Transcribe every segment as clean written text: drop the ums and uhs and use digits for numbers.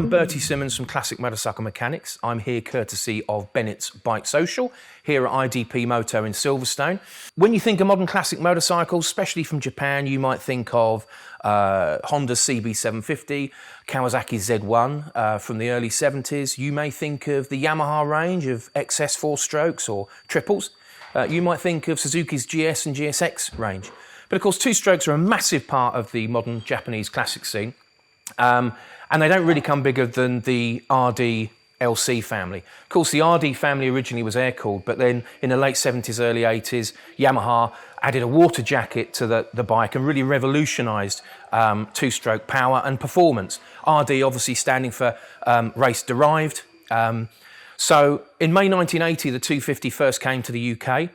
I'm Bertie Simmonds from Classic Motorcycle Mechanics. I'm here courtesy of Bennetts BikeSocial, here at IDP Moto in Silverstone. When you think of modern classic motorcycles, especially from Japan, you might think of Honda CB750, Kawasaki Z1 from the early 70s. You may think of the Yamaha range of XS 4-strokes or triples. You might think of Suzuki's GS and GSX range. But of course, two-strokes are a massive part of the modern Japanese classic scene. And they don't really come bigger than the RD-LC family. Of course, the RD family originally was air-cooled, but then in the late 70s, early 80s, Yamaha added a water jacket to the bike and really revolutionised two-stroke power and performance. RD obviously standing for race-derived. So in May 1980, the 250 first came to the UK,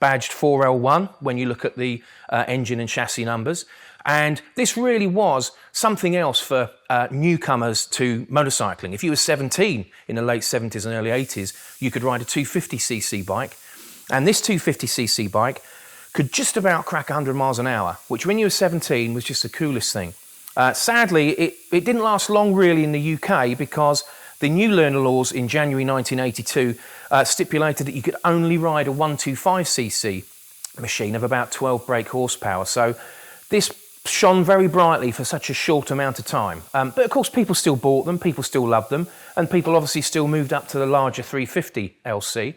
badged 4L1 when you look at the engine and chassis numbers. And this really was something else for newcomers to motorcycling. If you were 17 in the late 70s and early 80s, you could ride a 250cc bike. And this 250cc bike could just about crack 100 miles an hour, which when you were 17 was just the coolest thing. Sadly, it didn't last long really in the UK because the new learner laws in January 1982 stipulated that you could only ride a 125cc machine of about 12 brake horsepower. So this shone very brightly for such a short amount of time. But of course, people still bought them, people still loved them, and people obviously still moved up to the larger 350LC.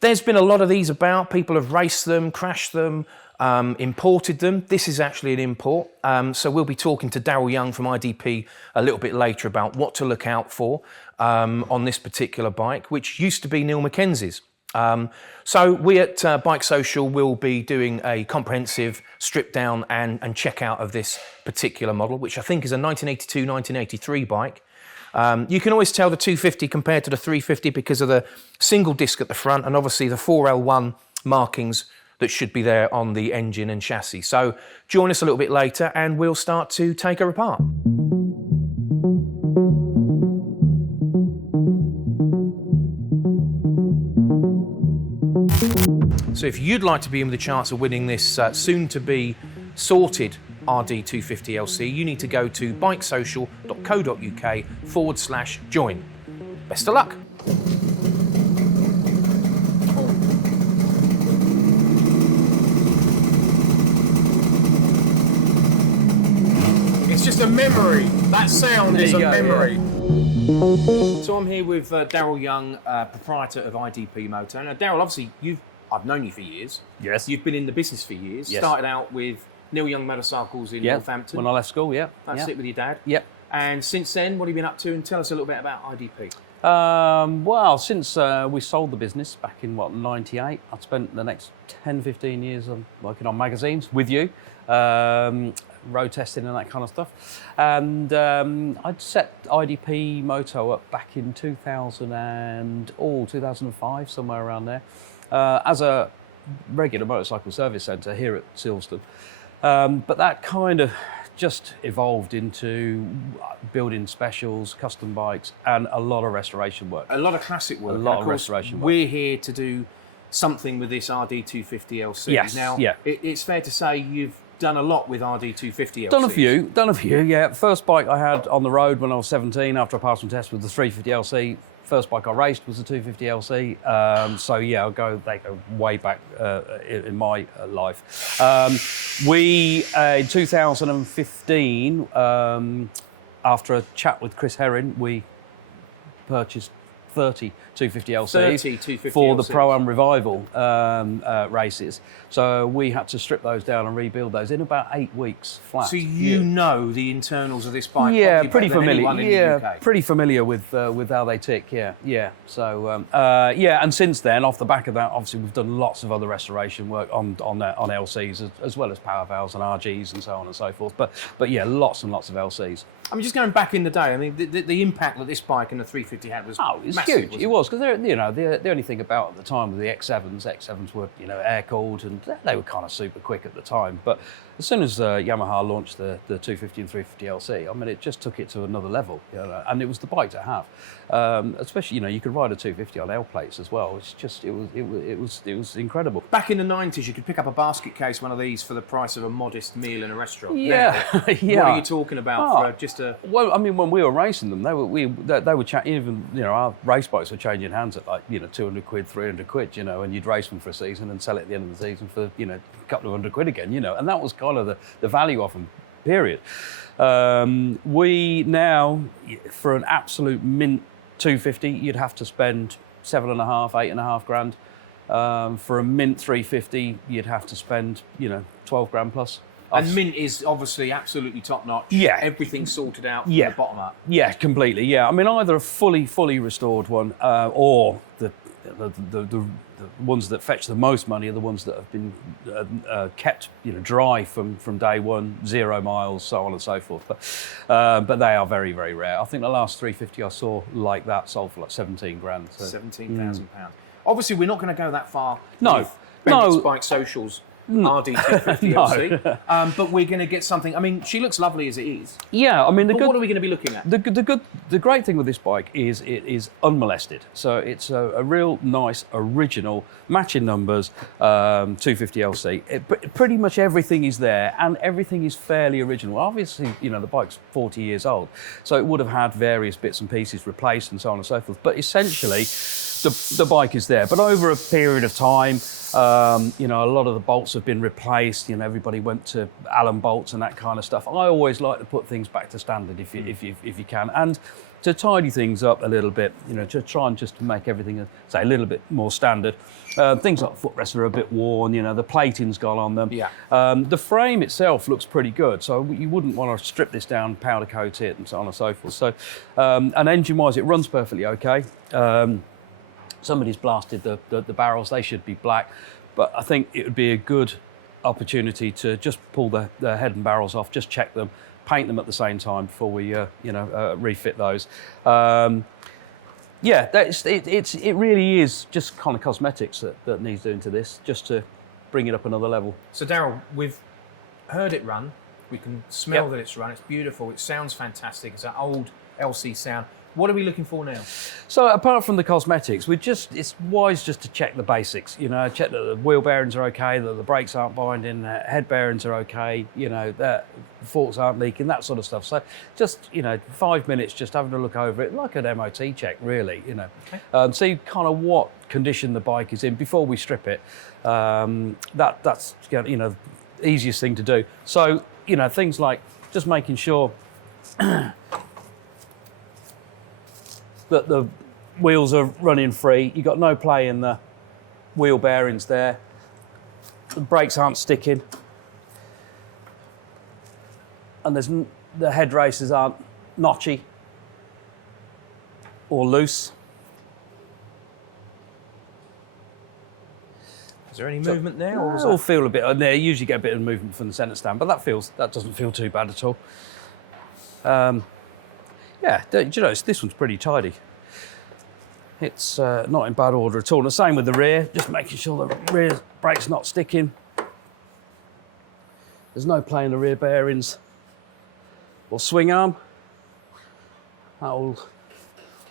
There's been a lot of these about. People have raced them, crashed them, imported them. This is actually an import. So we'll be talking to Daryll Young from IDP a little bit later about what to look out for on this particular bike, which used to be Neil Mackenzie's. So we at BikeSocial will be doing a comprehensive strip down and check out of this particular model, which I think is a 1982-1983 bike. You can always tell the 250 compared to the 350 because of the single disc at the front and obviously the 4L1 markings that should be there on the engine and chassis. So join us a little bit later and we'll start to take her apart. So if you'd like to be in with a chance of winning this soon-to-be sorted RD250LC, you need to go to bikesocial.co.uk/join. Best of luck. It's just a memory. That sound is a memory. Yeah. So I'm here with Daryll Young, proprietor of IDP Moto. Now, Daryll, obviously, I've known you for years. Yes. You've been in the business for years. Yes. Started out with Neil Young Motorcycles in Northampton. When I left school, That's it with your dad. Yep. And since then, what have you been up to? And tell us a little bit about IDP. Well, since we sold the business back in, 98, I've spent the next 10, 15 years working on magazines with you, road testing and that kind of stuff. And I'd set IDP Moto up back in 2005, somewhere around there, as a regular motorcycle service centre here at Silverstone. But that kind of just evolved into building specials, custom bikes, and a lot of restoration work. A lot of classic work. A lot of restoration work. We're here to do something with this RD250LC. Yes, now, yeah. It's fair to say you've done a lot with RD250LC. Done a few, yeah. First bike I had on the road when I was 17 after I passed my test with the 350LC. First bike I raced was the 250LC. So yeah, they go way back in my life. We, in 2015, after a chat with Chris Herring, we purchased 30 250LCs for the Pro-Am Revival races. So we had to strip those down and rebuild those in about 8 weeks flat. So you know the internals of this bike? Yeah, pretty familiar. Yeah, pretty familiar with how they tick. Yeah. So and since then, off the back of that, obviously we've done lots of other restoration work on LCs as well as power valves and RGs and so on and so forth. But yeah, lots and lots of LCs. I mean, just going back in the day, I mean, the impact that this bike and the 350 had was massive. huge. It was, because the only thing about at the time with the X7s were air cooled, and they were kind of super quick at the time. But as soon as Yamaha launched the 250 and 350LC, I mean, it just took it to another level, and it was the bike to have. Especially, you could ride a 250 on L plates as well. It's just, it was incredible. Back in the 90s, you could pick up a basket case, one of these, for the price of a modest meal in a restaurant. Yeah, yeah. What are you talking about for just a? Well, I mean, when we were racing them, they were even our race bikes were changing hands at like 200 quid, 300 quid, and you'd race them for a season and sell it at the end of the season for a couple of £100 again, and that was kind of the value of them. Period. We now, for an absolute mint 250, you'd have to spend £7.5, £8.5 grand. For a mint 350, you'd have to spend 12 grand plus. And mint is obviously absolutely top notch. Yeah, everything's sorted out from the bottom up. Yeah, completely. Yeah, I mean, either a fully restored one, or the ones that fetch the most money are the ones that have been kept dry from day one, 0 miles, so on and so forth. But they are very, very rare. I think the last 350 I saw like that sold for like 17 grand. So. £17,000. Obviously, we're not going to go that far. No. Bennetts BikeSocial's RD250LC, but we're going to get something. I mean, she looks lovely as it is. Yeah, I mean, what are we going to be looking at? The great thing with this bike is it is unmolested. So it's a real nice original, matching numbers 250LC. Pretty much everything is there, and everything is fairly original. Obviously, the bike's 40 years old, so it would have had various bits and pieces replaced and so on and so forth. But essentially, the bike is there. But over a period of time, a lot of the bolts have been replaced. Everybody went to Allen bolts and that kind of stuff. I always like to put things back to standard if you can, and to tidy things up a little bit. To try and just make everything a little bit more standard. Things like footrests are a bit worn. The plating's gone on them. Yeah. The frame itself looks pretty good, so you wouldn't want to strip this down, powder coat it, and so on and so forth. So, and engine-wise, it runs perfectly okay. Somebody's blasted the barrels, they should be black, but I think it would be a good opportunity to just pull the head and barrels off, just check them, paint them at the same time before we refit those. It really is just kind of cosmetics that needs doing to this, just to bring it up another level. So Daryl, we've heard it run, we can smell that it's run, it's beautiful, it sounds fantastic, it's that old LC sound. What are we looking for now? So apart from the cosmetics, it's wise just to check the basics. Check that the wheel bearings are okay, that the brakes aren't binding, head bearings are okay, that forks aren't leaking, that sort of stuff. So just 5 minutes, just having a look over it, like an MOT check, really. Okay. See kind of what condition the bike is in before we strip it. That's easiest thing to do. So things like just making sure that the wheels are running free, you've got no play in the wheel bearings there, the brakes aren't sticking, and the head races aren't notchy or loose. Is there any movement there? Or I'll feel a bit on there. You usually get a bit of movement from the centre stand, but that doesn't feel too bad at all. This one's pretty tidy. It's not in bad order at all. The same with the rear, just making sure the rear brake's not sticking. There's no play in the rear bearings or swing arm. That all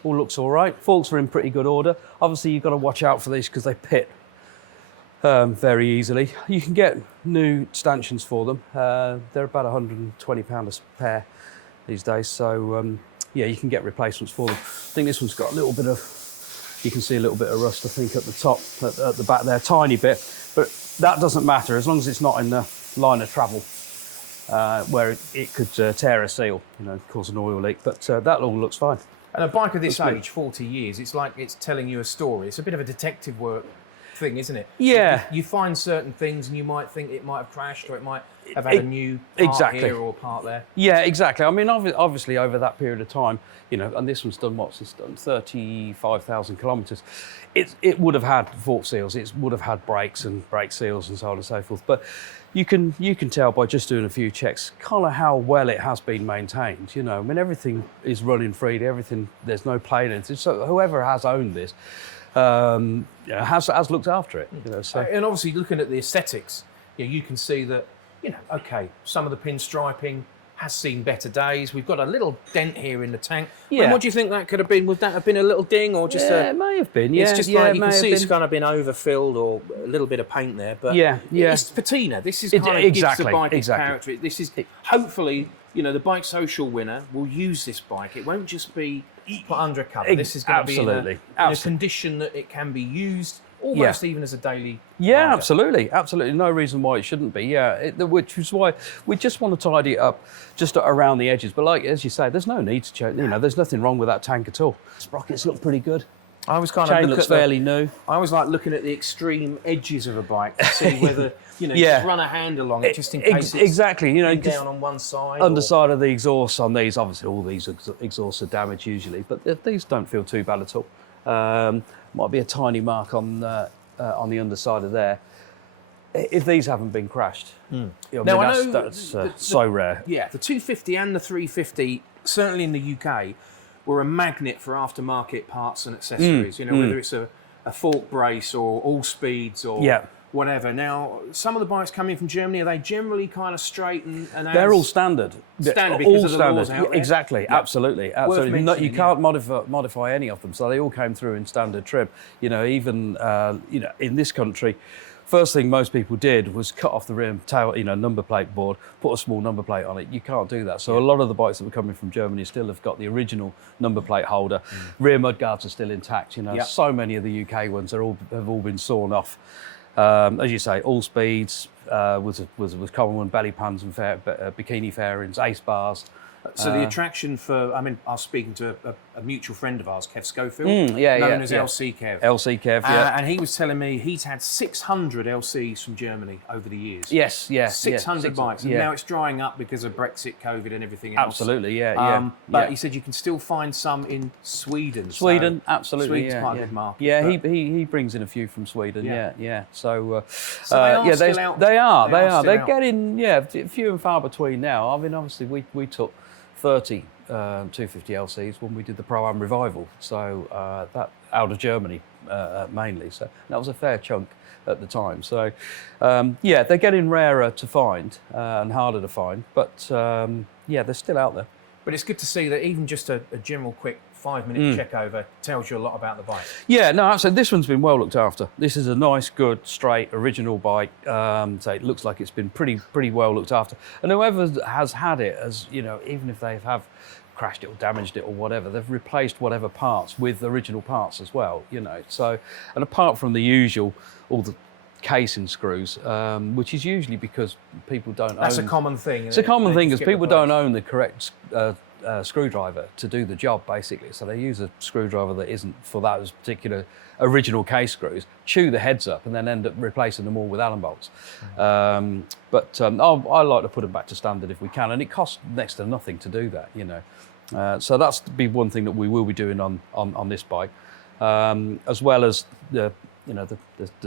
looks all right. Forks are in pretty good order. Obviously, you've got to watch out for these because they pit very easily. You can get new stanchions for them. They're about £120 a pair these days, so you can get replacements for them. I think this one's got a little bit of, you can see a little bit of rust, I think, at the top, at the back there, tiny bit, but that doesn't matter as long as it's not in the line of travel where it could tear a seal, cause an oil leak, but that all looks fine. And a bike of this age, 40 years, it's like it's telling you a story. It's a bit of a detective work thing, isn't it? Yeah. You find certain things and you might think it might have crashed or it might have had a new part here or part there. Yeah, exactly. I mean, obviously over that period of time, you know, and this one's done, what's this done? 35,000 kilometres. It would have had fork seals, it would have had brakes and brake seals and so on and so forth. But you can tell by just doing a few checks kind of how well it has been maintained. You know, I mean, everything is running freely, everything, there's no play in it. So whoever has owned this has looked after it. You know, so. And obviously looking at the aesthetics, you can see that, you know, okay, some of the pinstriping has seen better days. We've got a little dent here in the tank. Yeah. And what do you think that could have been? Would that have been a little ding or just it may have been, yeah. It's just like you can see it's kind of been overfilled or a little bit of paint there. But it's patina. This is kind of gives the bike its character. This is hopefully, you know, the BikeSocial winner will use this bike. It won't just be put under a cover. This is going to be in a condition that it can be used almost even as a daily rider. Absolutely. No reason why it shouldn't be. Which is why we just want to tidy it up just around the edges. But like as you say, there's no need to change. You know, there's nothing wrong with that tank at all. Sprockets look pretty good. I was kind Chain of looks fairly new. I always like looking at the extreme edges of a bike to see whether you just run a hand along it just in case it's you know, down on one side. Underside of the exhaust on these, obviously all these exhausts are damaged usually, but these don't feel too bad at all. Might be a tiny mark on the underside of there. If these haven't been crashed, I know that's so rare. Yeah, the 250 and the 350, certainly in the UK, were a magnet for aftermarket parts and accessories. You know, whether it's a fork brace or all speeds or whatever. Now, some of the bikes coming from Germany, are they generally kind of straight and they're all standard. Standard because of the laws out there? Exactly, absolutely. You can't modify any of them, so they all came through in standard trim. You know, even in this country, first thing most people did was cut off the rear tail, number plate board, put a small number plate on it. You can't do that. So a lot of the bikes that were coming from Germany still have got the original number plate holder. Rear mudguards are still intact. You know, so many of the UK ones have all been sawn off. As you say, all speeds was common one, belly pans and bikini fairings, ace bars. So the attraction for, I was speaking to a mutual friend of ours, Kev Schofield, known as LC Kev. LC Kev, and he was telling me he's had 600 LCs from Germany over the years. Yes, 600 bikes, and now it's drying up because of Brexit, COVID, and everything else. Absolutely, But he said you can still find some in Sweden. Absolutely, Sweden's quite a good market. Yeah, he brings in a few from Sweden. So they are still out. They are. They're getting few and far between now. I mean, obviously we took 30 250 LCs when we did the Pro-Am revival, so that out of Germany mainly, so that was a fair chunk at the time. So they're getting rarer to find and harder to find, but they're still out there. But it's good to see that even just a general quick 5-minute check over tells you a lot about the bike. Yeah, no, absolutely. This one's been well looked after. This is a nice, good, straight, original bike. So it looks like it's been pretty well looked after. And whoever has had it, as you know, even if they have crashed it or damaged it or whatever, they've replaced whatever parts with original parts as well. You know, so and apart from the usual, all the casing screws, which is usually because people don't own. That's a common thing. It's a common thing because people don't own the correct screwdriver to do the job, basically. So they use a screwdriver that isn't for those particular original case screws, chew the heads up, and then end up replacing them all with Allen bolts. I like to put them back to standard if we can, and it costs next to nothing to do that. You know, so that's to be one thing that we will be doing on this bike, as well as the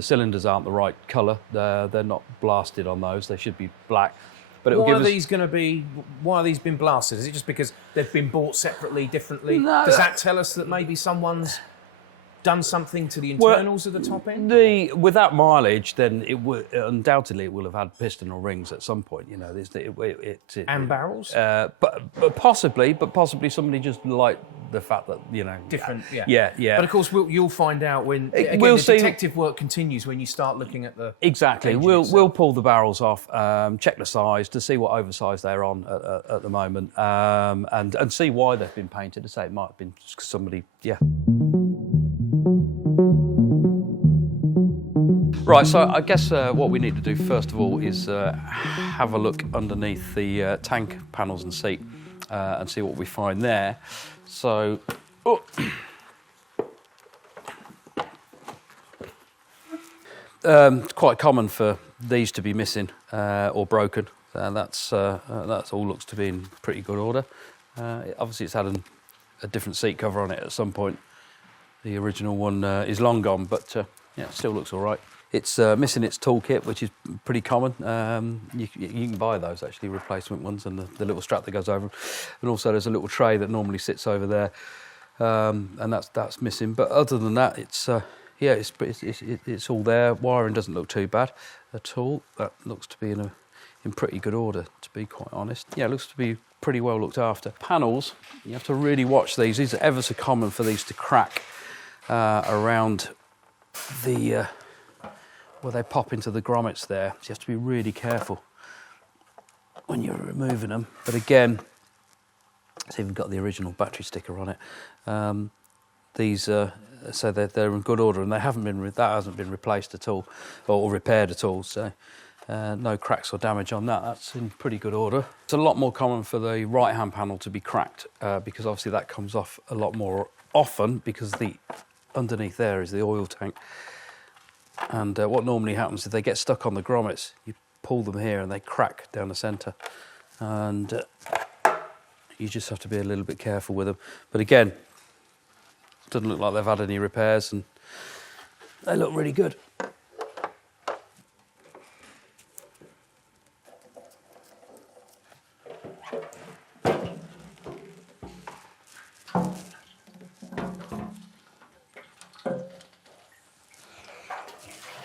cylinders aren't the right colour. They're not blasted on those. They should be black. But why are these going to be? Why are these been blasted? Is it just because they've been bought separately, differently? No, does that tell us that maybe someone's done something to the internals of the top end? With that mileage, then it will undoubtedly it will have had piston or rings at some point. You know, and barrels. But possibly somebody just liked the fact that different. Yeah. But of course, you'll find out when we'll the detective work continues when you start looking at the exactly. We'll pull the barrels off, check the size to see what oversize they're on at the moment, and see why they've been painted. To say it might have been somebody. Yeah. Right, so I guess what we need to do first of all is have a look underneath the tank panels and seat and see what we find there. So, It's quite common for these to be missing or broken. That's all looks to be in pretty good order. Obviously, it's had a different seat cover on it at some point. The original one is long gone, but yeah, it still looks all right. It's missing its toolkit, which is pretty common. You can buy those, actually, replacement ones, and the little strap that goes over them. And also there's a little tray that normally sits over there, and that's missing. But other than that, it's all there. Wiring doesn't look too bad at all. That looks to be in pretty good order, to be quite honest. Yeah, it looks to be pretty well looked after. Panels, you have to really watch these. These are ever so common for these to crack around the where they pop into the grommets there. So you have to be really careful when you're removing them. But again, it's even got the original battery sticker on it. These so they're in good order, and that hasn't been replaced at all or repaired at all. So no cracks or damage on that. That's in pretty good order. It's a lot more common for the right-hand panel to be cracked because obviously that comes off a lot more often because underneath there is the oil tank. And what normally happens if they get stuck on the grommets, you pull them here and they crack down the centre. And you just have to be a little bit careful with them. But again, it doesn't look like they've had any repairs and they look really good.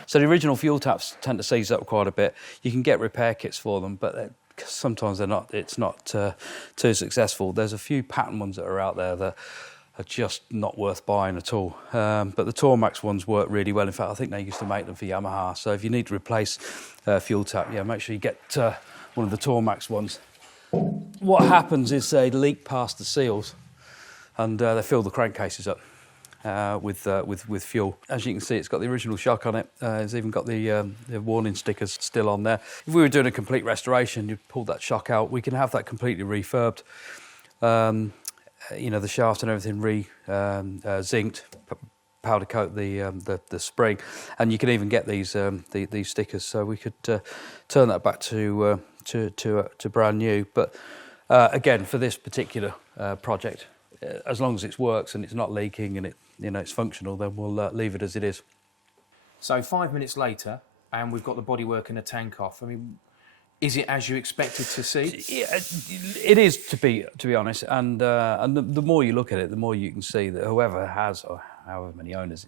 So the original fuel taps tend to seize up quite a bit. You can get repair kits for them, but sometimes it's not too successful. There's a few pattern ones that are out there that are just not worth buying at all. But the Tormax ones work really well. In fact, I think they used to make them for Yamaha. So if you need to replace fuel tap, yeah, make sure you get one of the Tormax ones. What happens is they leak past the seals and they fill the crankcases up. With fuel. As you can see, it's got the original shock on it. It's even got the warning stickers still on there. If we were doing a complete restoration, you'd pull that shock out. We can have that completely refurbed. The shaft and everything zinced, powder coat the spring, and you can even get these stickers. So we could turn that back to brand new. But again, for this particular project, as long as it works and it's not leaking and it's functional, then we'll leave it as it is. So 5 minutes later, and we've got the bodywork and the tank off. I mean, is it as you expected to see? Yeah, it is, to be honest. And the more you look at it, the more you can see that whoever has, or however many owners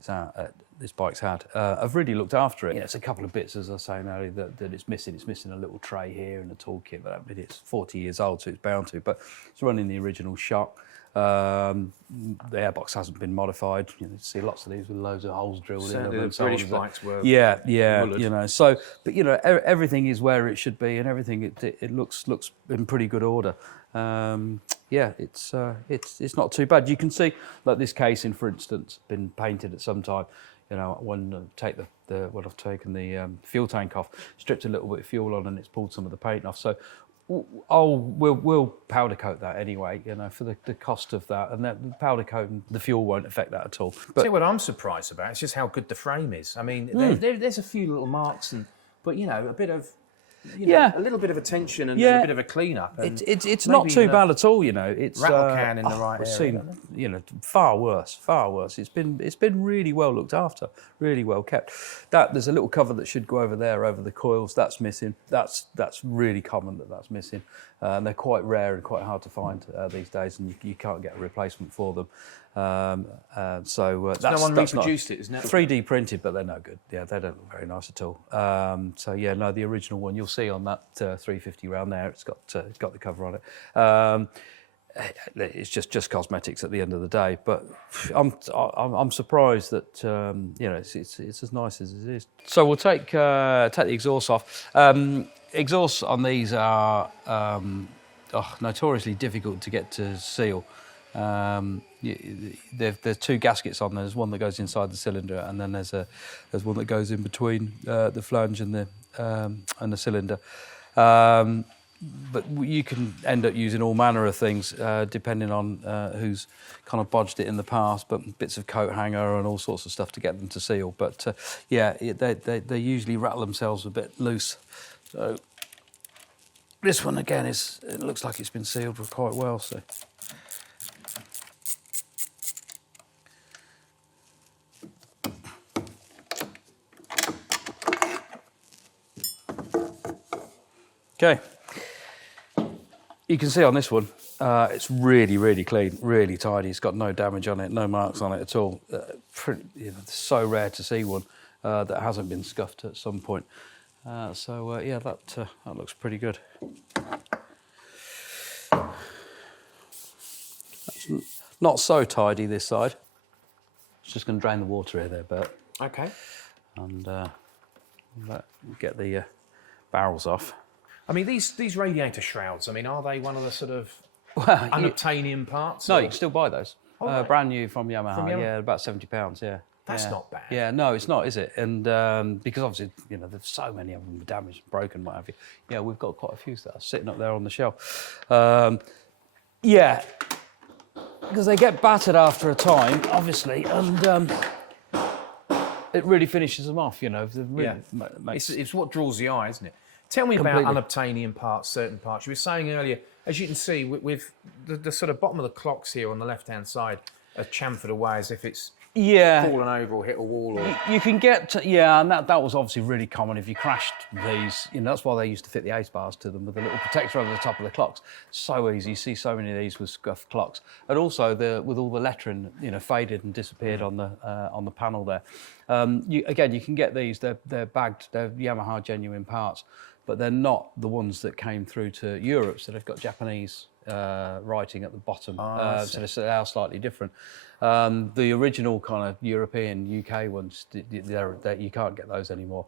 this bike's had, have really looked after it. It's a couple of bits, as I was saying earlier, that it's missing. It's missing a little tray here and a toolkit, but it's 40 years old, so it's bound to. But it's running the original shock. The airbox hasn't been modified. You see lots of these with loads of holes drilled in them. The British bikes were mullered. But everything is where it should be, and everything it looks in pretty good order. It's not too bad. You can see, like this casing, for instance, been painted at some time. When I've taken the fuel tank off, stripped a little bit of fuel on, and it's pulled some of the paint off. So we'll powder coat that anyway, for the cost of that, and the powder coat and the fuel won't affect that at all. But see, what I'm surprised about is just how good the frame is. I mean, there's a few little marks, but a bit of a little bit of attention and a bit of a clean up. It's not too bad at all. It's rattle can in the right area. We've seen far worse. It's been really well looked after, really well kept. There's a little cover that should go over there over the coils. That's missing. That's really common that's missing. And they're quite rare and quite hard to find these days, and you can't get a replacement for them. That's no one reproduced it, isn't it? 3D printed, but they're no good. Yeah, they don't look very nice at all. The original one you'll see on that 350 round there. It's got the cover on it. It's just cosmetics at the end of the day. But I'm surprised that it's as nice as it is. So we'll take the exhaust off. Exhausts on these are notoriously difficult to get to seal. There's two gaskets on there. There's one that goes inside the cylinder, and then there's one that goes in between the flange and the cylinder. but you can end up using all manner of things depending on who's kind of bodged it in the past, but bits of coat hanger and all sorts of stuff to get them to seal. But yeah, they usually rattle themselves a bit loose. So this one again it looks like it's been sealed quite well. So. Okay. You can see on this one, it's really, really clean, really tidy. It's got no damage on it, no marks on it at all. It's so rare to see one that hasn't been scuffed at some point. Yeah, that looks pretty good. That's not so tidy this side. It's just going to drain the water here, Bert. Okay. And get the barrels off. I mean, these radiator shrouds, I mean, are they one of the sort of unobtainium parts? No, or? you can still buy those. Right. Brand new from Yamaha. From Yamaha? Yeah, about £70, yeah. That's not bad. Yeah, no, it's not, is it? And because obviously, there's so many of them damaged, broken, what have you. Yeah, we've got quite a few that are sitting up there on the shelf. Yeah, because they get battered after a time, obviously, and it really finishes them off, It's what draws the eye, isn't it? Tell me about unobtainium parts, certain parts. You were saying earlier, as you can see, with the sort of bottom of the clocks here on the left-hand side are chamfered away as if it's fallen over or hit a wall. Or... You can get, and that was obviously really common. If you crashed these, that's why they used to fit the ace bars to them with a little protector over the top of the clocks. So easy. You see so many of these with scuffed clocks. And also with all the lettering, faded and disappeared on the panel there. You can get these. They're bagged. They're Yamaha genuine parts. But they're not the ones that came through to Europe, so they've got Japanese writing at the bottom, so they are slightly different. The original kind of European, UK ones, you can't get those anymore.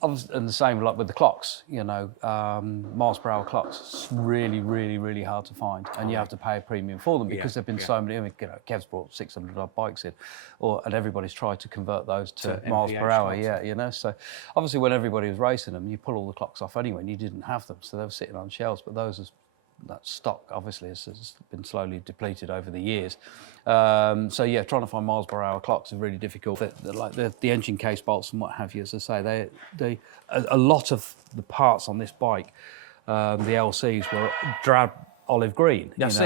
And the same like with the clocks, miles per hour clocks, it's really, really, really hard to find, and you have to pay a premium for them because there've been so many. I mean, Kev's brought 600 odd bikes in, and everybody's tried to convert those to miles per hour. Clocks. So obviously when everybody was racing them, you pull all the clocks off anyway, and you didn't have them, so they were sitting on shelves. But that stock obviously has been slowly depleted over the years. Trying to find miles per hour clocks is really difficult. The engine case bolts and what have you, as I say, a lot of the parts on this bike, the LCs were drab olive green. That's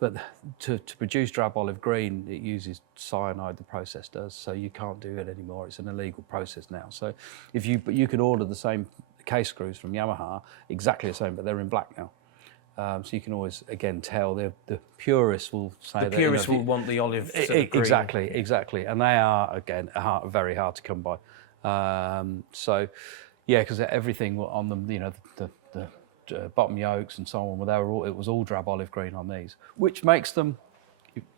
But to produce drab olive green, it uses cyanide. The process does, so you can't do it anymore. It's an illegal process now. So but you can order the same case screws from Yamaha, exactly the same, but they're in black now. So you can always, again, tell the purists will say the purists will want the olive sort of green. Exactly, and they are again very hard to come by. Because everything on them, the bottom yokes and so on, it was all drab olive green on these, which makes them,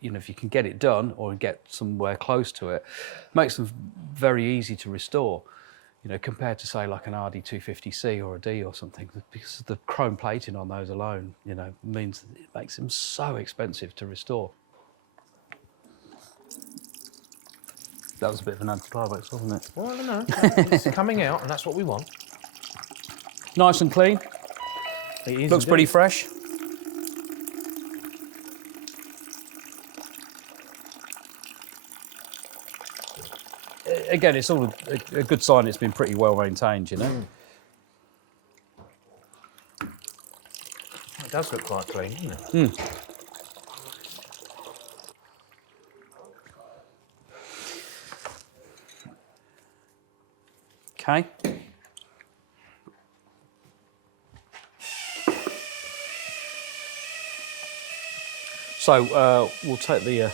if you can get it done or get somewhere close to it, makes them very easy to restore. Compared to say like an RD250C or a D or something, because the chrome plating on those alone, means that it makes them so expensive to restore. That was a bit of an anticlimax, wasn't it? Well, I don't know. It's coming out, and that's what we want. Nice and clean. It is Looks pretty fresh. Again, it's all a good sign it's been pretty well maintained, It does look quite clean, doesn't it? Okay. So we'll take the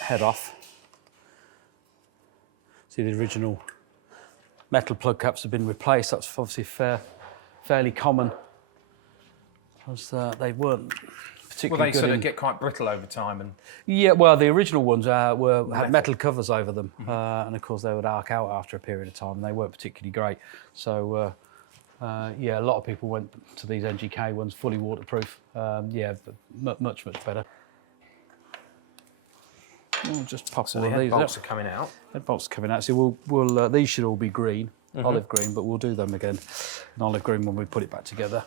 head off. See, the original metal plug caps have been replaced. That's obviously fairly common, because they weren't particularly good. Sort of get quite brittle over time. And yeah, well, the original ones had metal covers over them, and of course they would arc out after a period of time, and they weren't particularly great. So a lot of people went to these NGK ones, fully waterproof. But much better. We'll just pop all of these. Head bolts are coming out. Head bolts are coming out. So we'll these should all be green. olive green, but we'll do them again in olive green when we put it back together.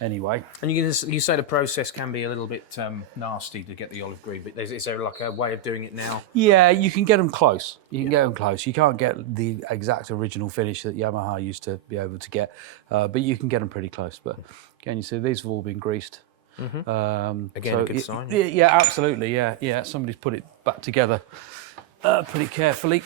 Anyway, and you say the process can be a little bit nasty to get the olive green, but is there like a way of doing it now? Yeah, you can get them close. You can get them close. You can't get the exact original finish that Yamaha used to be able to get, but you can get them pretty close. But again, you see these have all been greased. Again, so a good sign. Yeah, absolutely. Yeah. Somebody's put it back together pretty carefully.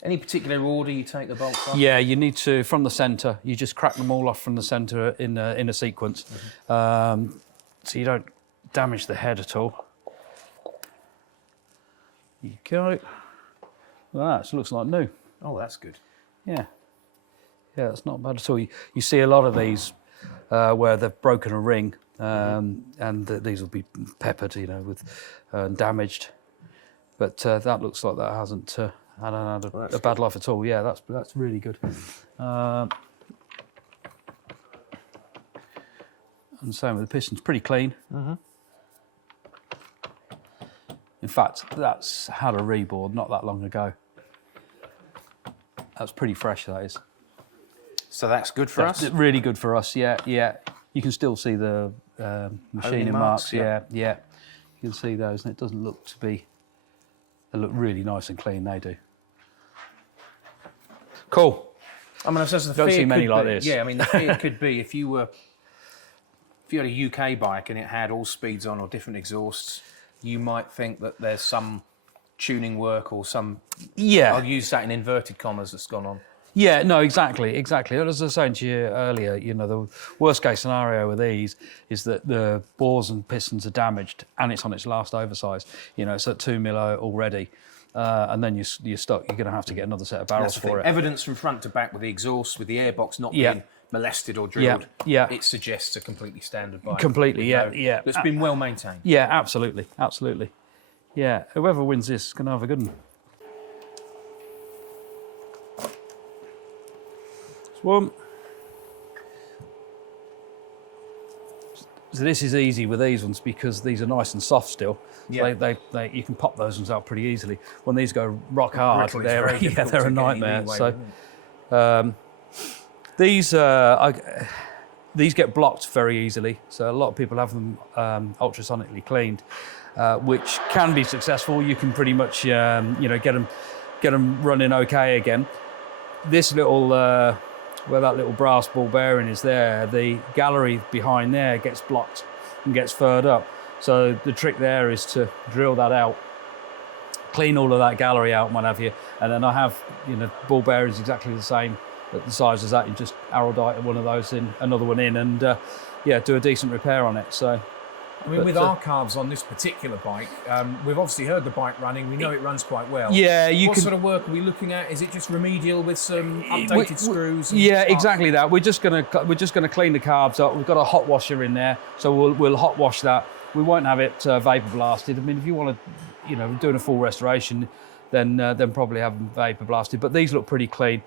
Any particular order you take the bolts off? Yeah, you need to, from the centre, you just crack them all off from the centre in a sequence. So you don't damage the head at all. There you go. Well, that looks like new. Oh, that's good. Yeah, it's not bad at all. You see a lot of these where they've broken a ring, and these will be peppered, with damaged. But that looks like that hasn't had a bad life at all. Yeah, that's really good. And same with the pistons, pretty clean. In fact, that's had a reboard not that long ago. That's pretty fresh, that is. So that's good for us? Really good for us, yeah. You can still see the machining marks, yeah. You can see those, and it doesn't look to be... They look really nice and clean, they do. Cool. I mean, I suppose the don't see many like this. Yeah, I mean, the fear could be if you had a UK bike and it had all speeds on or different exhausts, you might think that there's some tuning work or some... Yeah. I'll use that in inverted commas that's gone on. Yeah, no, exactly. As I was saying to you earlier, the worst case scenario with these is that the bores and pistons are damaged and it's on its last oversize. It's at 2 mil already. And then you're stuck. You're going to have to get another set of barrels for it. Evidence from front to back with the exhaust, with the airbox not being molested or drilled. Yeah. It suggests a completely standard bike. Completely, yeah. It's been well maintained. Yeah, absolutely. Yeah, whoever wins this is going to have a good one. One. So this is easy with these ones because these are nice and soft still. Yeah. They you can pop those ones out pretty easily. When these go rock hard, they're a nightmare. These get blocked very easily. So a lot of people have them ultrasonically cleaned, which can be successful. You can pretty much get them running okay again. This little where that little brass ball bearing is there, the gallery behind there gets blocked and gets furred up. So the trick there is to drill that out, clean all of that gallery out and what have you, and then I have ball bearings exactly the same at the size as that. You just araldite one of those in, another one in, and do a decent repair on it. So I mean, with our carbs on this particular bike, we've obviously heard the bike running. We know it runs quite well. Yeah, what sort of work are we looking at? Is it just remedial with some updated screws? And exactly that. We're just gonna clean the carbs up. We've got a hot washer in there, so we'll hot wash that. We won't have it vapor blasted. I mean, if you want to, doing a full restoration, then probably have them vapor blasted. But these look pretty clean.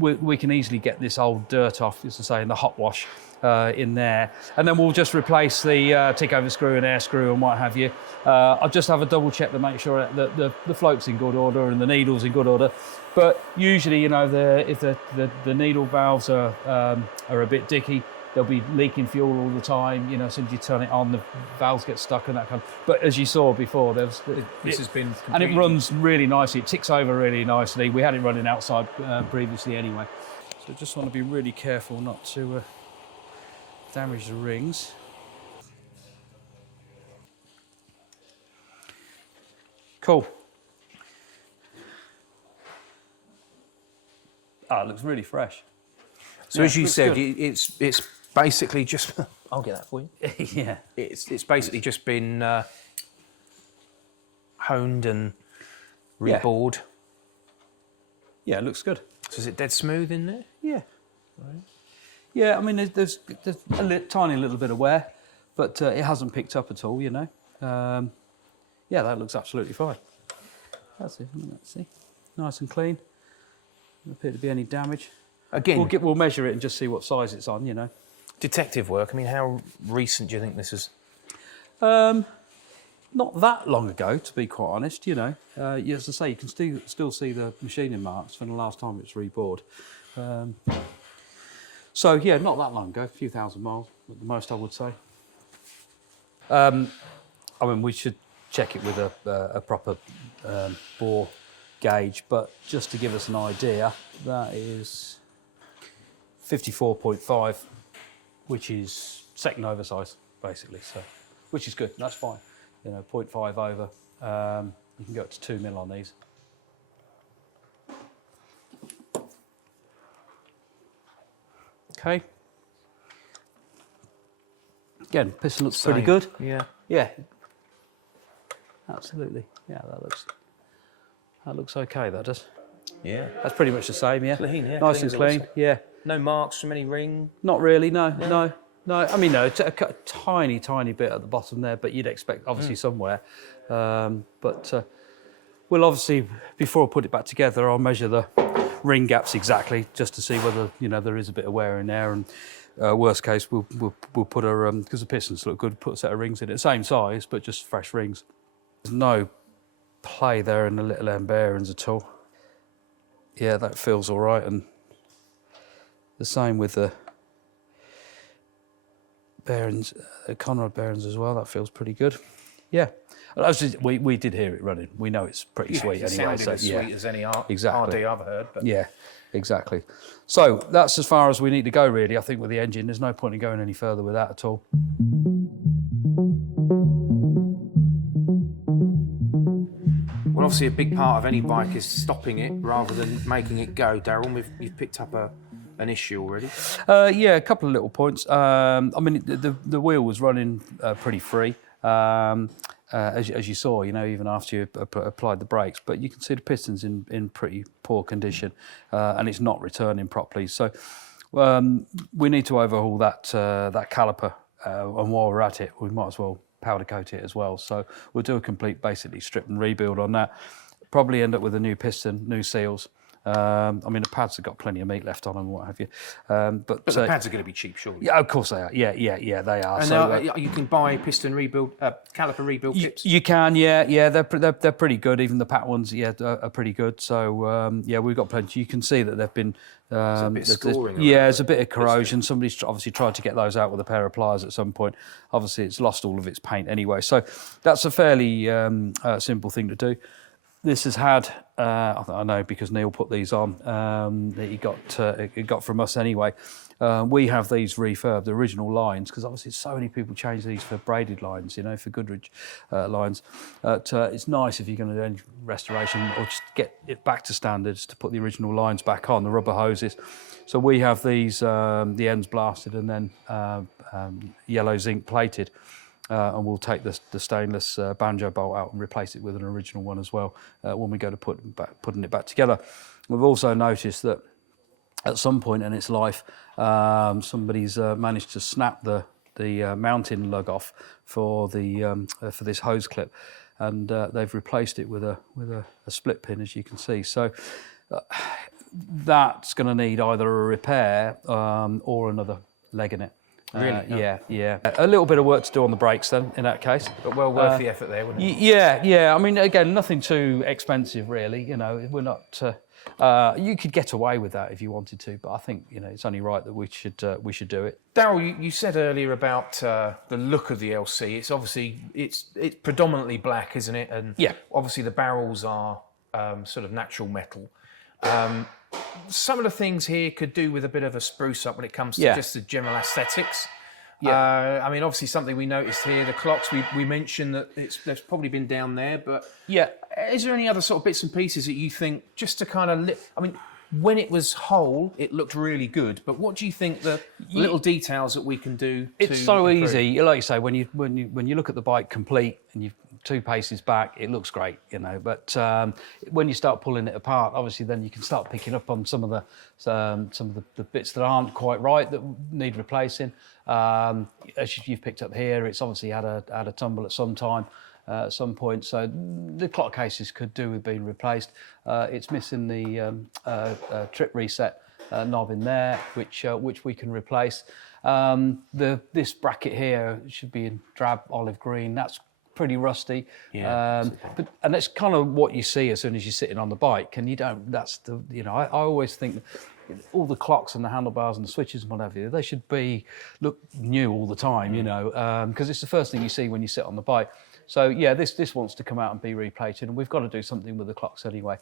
We can easily get this old dirt off, as I say, in the hot wash. In there, and then we'll just replace the tick over screw and air screw and what have you. I'll just have a double check to make sure that the float's in good order and the needle's in good order. But usually, if the needle valves are a bit dicky, they'll be leaking fuel all the time. As soon as you turn it on, the valves get stuck and that kind of. But as you saw before, this has been completely... and it runs really nicely. It ticks over really nicely. We had it running outside previously anyway, so just want to be really careful not to. Damage the rings. Cool. It looks really fresh. So as you said, it's basically just. I'll get that for you. Yeah. It's basically just been honed and rebored. Yeah, it looks good. So is it dead smooth in there? Yeah. Right. Yeah, I mean, there's a tiny little bit of wear, but it hasn't picked up at all, that looks absolutely fine. That's it. Let's see. Nice and clean. Doesn't appear to be any damage. Again, we'll measure it and just see what size it's on, Detective work. I mean, how recent do you think this is? Not that long ago, to be quite honest. You know, as I say, you can still see the machining marks from the last time it's rebored. So yeah, not that long ago, a few thousand miles at the most, I would say. I mean, we should check it with a proper bore gauge, but just to give us an idea, that is 54.5, which is second oversize, basically. So, which is good. That's fine. You know, 0.5 over. You can go up to 2 mil on these. Okay. Again, piston looks pretty good. Yeah. Yeah. Absolutely. Yeah, that looks okay. That does. Yeah. That's pretty much the same. Yeah. Clean, yeah. Nice and clean. Yeah. No marks from any ring. Not really. No. I mean, no. It's a tiny bit at the bottom there, but you'd expect obviously somewhere. But we'll obviously, before I put it back together, I'll measure the ring gaps exactly, just to see whether there is a bit of wear in there. And worst case, we'll put a because the pistons look good, put a set of rings in it, same size, but just fresh rings. There's no play there in the little end bearings at all. Yeah, that feels all right, and the same with the bearings, Conrad bearings as well. That feels pretty good. Yeah, we did hear it running. We know it's pretty sweet it anyway. Sounded So as sweet as any exactly. RD I've heard. But. Yeah, exactly. So that's as far as we need to go, really. I think with the engine, there's no point in going any further with that at all. Well, obviously a big part of any bike is stopping it rather than making it go. Daryl, you've picked up an issue already. Yeah, a couple of little points. I mean, the wheel was running pretty free, as you saw, even after you applied the brakes. But you can see the pistons in pretty poor condition, and it's not returning properly. So we need to overhaul that caliper, and while we're at it, we might as well powder coat it as well. So we'll do a complete, basically, strip and rebuild on that. Probably end up with a new piston, new seals. I mean, the pads have got plenty of meat left on them and what have you. But the pads are going to be cheap, surely. Yeah, of course they are. Yeah, they are. And so you can buy piston rebuild, caliper rebuild kits? You can, yeah. They're pretty good. Even the Pat ones, are pretty good. So, we've got plenty. You can see that they've been... there's a bit of scoring. There's a bit of corrosion. Somebody's obviously tried to get those out with a pair of pliers at some point. Obviously, it's lost all of its paint anyway. So that's a fairly simple thing to do. This has had, I know because Neil put these on, that he got from us anyway. We have these refurbed, the original lines, because obviously so many people change these for braided lines, for Goodrich lines. It's nice if you're going to do any restoration or just get it back to standards to put the original lines back on, the rubber hoses. So we have these, the ends blasted and then yellow zinc plated. And we'll take the stainless banjo bolt out and replace it with an original one as well when we go to putting it back together. We've also noticed that at some point in its life, somebody's managed to snap the mounting lug off for this hose clip, and they've replaced it with a split pin, as you can see. So that's going to need either a repair or another leg in it. Really? Yeah. A little bit of work to do on the brakes then, in that case. But well worth the effort there, wouldn't it? Yeah. I mean, again, nothing too expensive, really. We're not... you could get away with that if you wanted to, but I think, it's only right that we should do it. Daryl, you said earlier about the look of the LC. It's obviously... It's predominantly black, isn't it? And yeah. Obviously the barrels are sort of natural metal. Some of the things here could do with a bit of a spruce up when it comes to just the general aesthetics. Yeah. I mean, obviously something we noticed here, the clocks, we mentioned that there's probably been down there, but is there any other sort of bits and pieces that you think just to kind of... I mean, when it was whole, it looked really good, but what do you think the little details that we can do It's so improve? Easy. Like you say, when you look at the bike complete and you've 2 paces back, it looks great, but when you start pulling it apart, obviously then you can start picking up on some of the bits that aren't quite right, that need replacing. As you've picked up here, it's obviously had a tumble at some time, at some point, so the clock cases could do with being replaced. It's missing the trip reset knob in there, which we can replace. This bracket here should be in drab olive green. That's pretty rusty. Yeah. And that's kind of what you see as soon as you're sitting on the bike. And I always think all the clocks and the handlebars and the switches and whatever, they should look new all the time, because it's the first thing you see when you sit on the bike. So yeah, this wants to come out and be replated, and we've got to do something with the clocks anyway.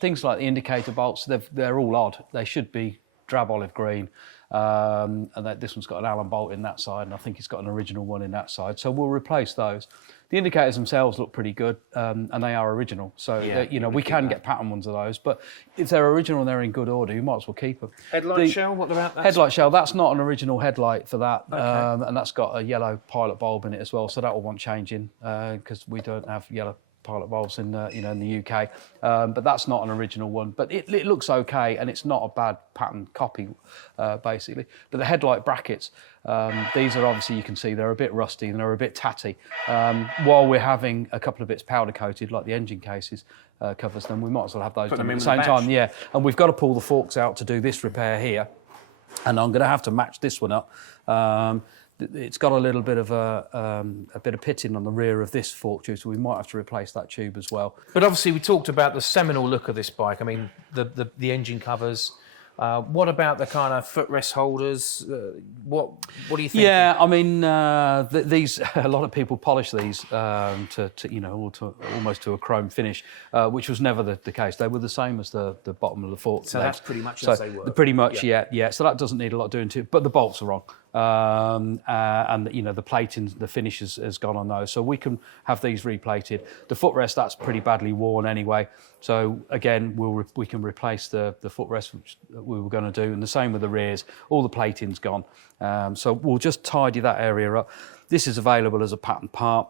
Things like the indicator bolts, they're all odd. They should be drab olive green, and this one's got an Allen bolt in that side, and I think it's got an original one in that side. So we'll replace those. The indicators themselves look pretty good, and they are original. So we can get pattern ones of those, but if they're original and they're in good order, you might as well keep them. Headlight shell, what about that? Headlight shell, that's not an original headlight for that, Okay. and that's got a yellow pilot bulb in it as well, so that will want changing because we don't have yellow pilot bulbs in in the UK, but that's not an original one. But it looks okay, and it's not a bad pattern copy, basically. But the headlight brackets, these are obviously, you can see they're a bit rusty and they're a bit tatty. While we're having a couple of bits powder coated, like the engine cases covers them, we might as well have those done at the same time. Yeah, and we've got to pull the forks out to do this repair here, and I'm going to have to match this one up. It's got a little bit of a bit of pitting on the rear of this fork tube, so we might have to replace that tube as well. But obviously, we talked about the seminal look of this bike. I mean, the engine covers. What about the kind of footrest holders? What do you think? Yeah, I mean, these a lot of people polish these to almost to a chrome finish, which was never the case. They were the same as the bottom of the fork. So legs. that's pretty much as they were. Pretty much, yeah. So that doesn't need a lot doing to it, but the bolts are wrong. And the plating, the finish has gone on those, so we can have these replated. The footrest, that's pretty badly worn anyway, so again we can replace the footrest, which we were going to do, and the same with the rears. All the plating's gone, so we'll just tidy that area up. This is available as a pattern part.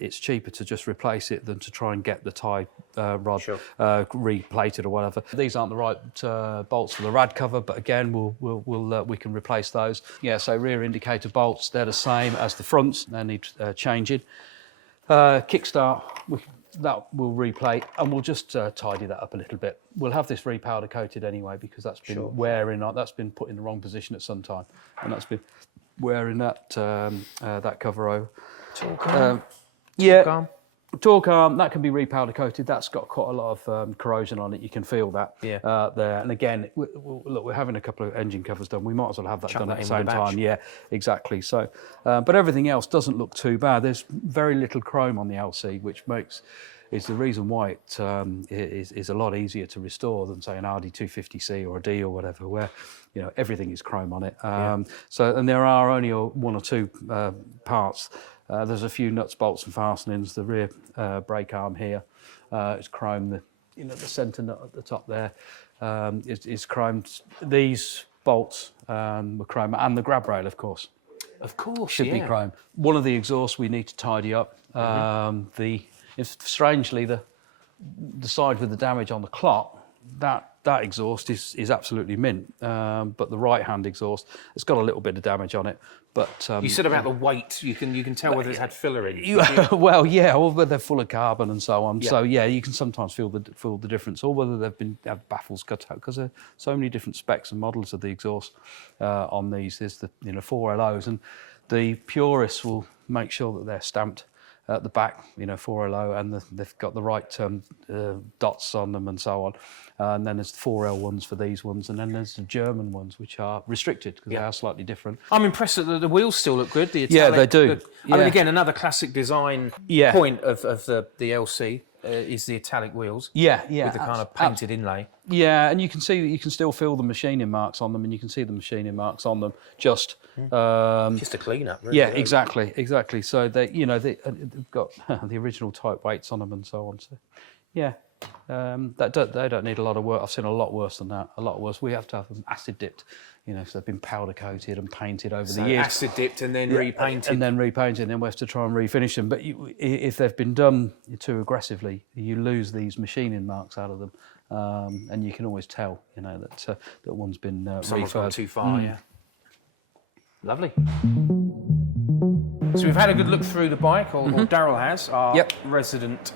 It's cheaper to just replace it than to try and get the tie rod replated or whatever. These aren't the right bolts for the rad cover, but again, we can replace those. Yeah, so rear indicator bolts, they're the same as the fronts. They need changing. Kickstart, that we'll replate, and we'll just tidy that up a little bit. We'll have this repowder coated anyway, because that's been wearing on. That's been put in the wrong position at some time, and that's been wearing that cover over. Torque arm, that can be repowder coated. That's got quite a lot of corrosion on it. You can feel that there. And again, look, we're having a couple of engine covers done. We might as well have that done at the same time. Yeah, exactly. So, but everything else doesn't look too bad. There's very little chrome on the LC, which is the reason why it is a lot easier to restore than, say, an RD250C or a D or whatever, where everything is chrome on it. So, and there are only one or two parts. There's a few nuts, bolts, and fastenings. The rear brake arm here is chrome. The centre nut at the top there is chromed. These bolts were chrome, and the grab rail, of course. Should be chrome. One of the exhausts we need to tidy up. Strangely, the side with the damage on the clock, that exhaust is absolutely mint, but the right-hand exhaust, it's got a little bit of damage on it. But you said about the weight. You can tell whether it's had filler in. Well, yeah, or whether they're full of carbon and so on. Yeah. So yeah, you can sometimes feel the difference, or whether they've had baffles cut out, because there are so many different specs and models of the exhaust on these. There's the 4LOs, and the purists will make sure that they're stamped at the back, 4LO, and they've got the right dots on them and so on. And then there's the 4L ones for these ones, and then there's the German ones, which are restricted because they are slightly different. I'm impressed that the wheels still look good. The Italic, they do. I mean, again, another classic design point of the LC is the Italic wheels. Yeah. With the kind of painted inlay. Yeah, and you can see that you can still feel the machining marks on them, and you can see the machining marks on them. Just a clean-up, really. Yeah, exactly. So they've got the original type weights on them and so on. So, yeah, they don't need a lot of work. I've seen a lot worse than that. A lot worse. We have to have them acid dipped, so they've been powder coated and painted over the years. Acid dipped and then repainted. And then repainted, and then we have to try and refinish them. But if they've been done too aggressively, you lose these machining marks out of them. And you can always tell, that one's been Someone's gone refurbed. too far, yeah. Lovely. So we've had a good look through the bike, or Daryl has, our resident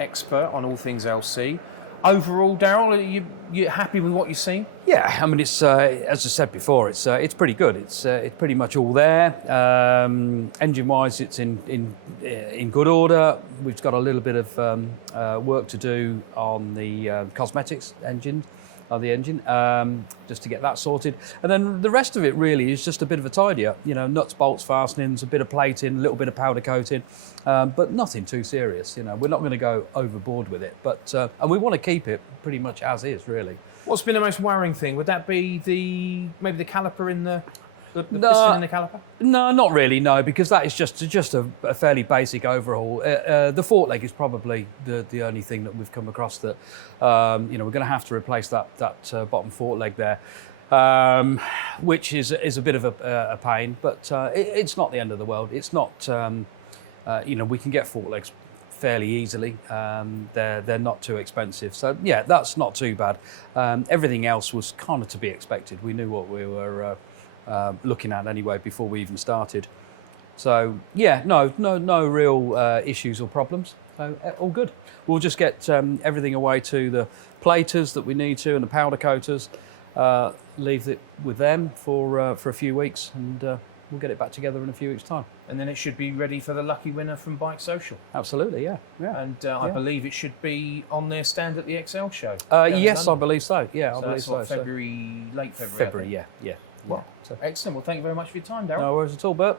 expert on all things LC. Overall, Daryl, are you happy with what you've seen? Yeah, I mean, it's as I said before, it's pretty good. It's pretty much all there. Engine-wise, it's in good order. We've got a little bit of work to do on the cosmetics engine. The engine, just to get that sorted. And then the rest of it really is just a bit of a tidy up, you know, nuts, bolts, fastenings, a bit of plating, a little bit of powder coating, but nothing too serious, you know. We're not going to go overboard with it, but and we want to keep it pretty much as is, really. What's been the most worrying thing? Would that be maybe the caliper in the piston in the caliper? No, not really, no, because that is just a fairly basic overhaul. The fork leg is probably the only thing that we've come across that, you know, we're going to have to replace that bottom fork leg there, which is a bit of a pain, but it's not the end of the world. It's not, you know, we can get fork legs fairly easily. They're not too expensive. So, yeah, that's not too bad. Everything else was kind of to be expected. We knew what we were looking at anyway before we even started. So yeah, no real issues or problems. So all good. We'll just get everything away to the platers that we need to and the powder coaters. Leave it with them for a few weeks, and we'll get it back together in a few weeks' time. And then it should be ready for the lucky winner from BikeSocial. Absolutely, yeah. And I believe it should be on their stand at the XL show. Yes, I believe so. Yeah, I believe so. February, late February. February, yeah. Well, excellent. Well, thank you very much for your time, Daryl. No worries at all, Bert.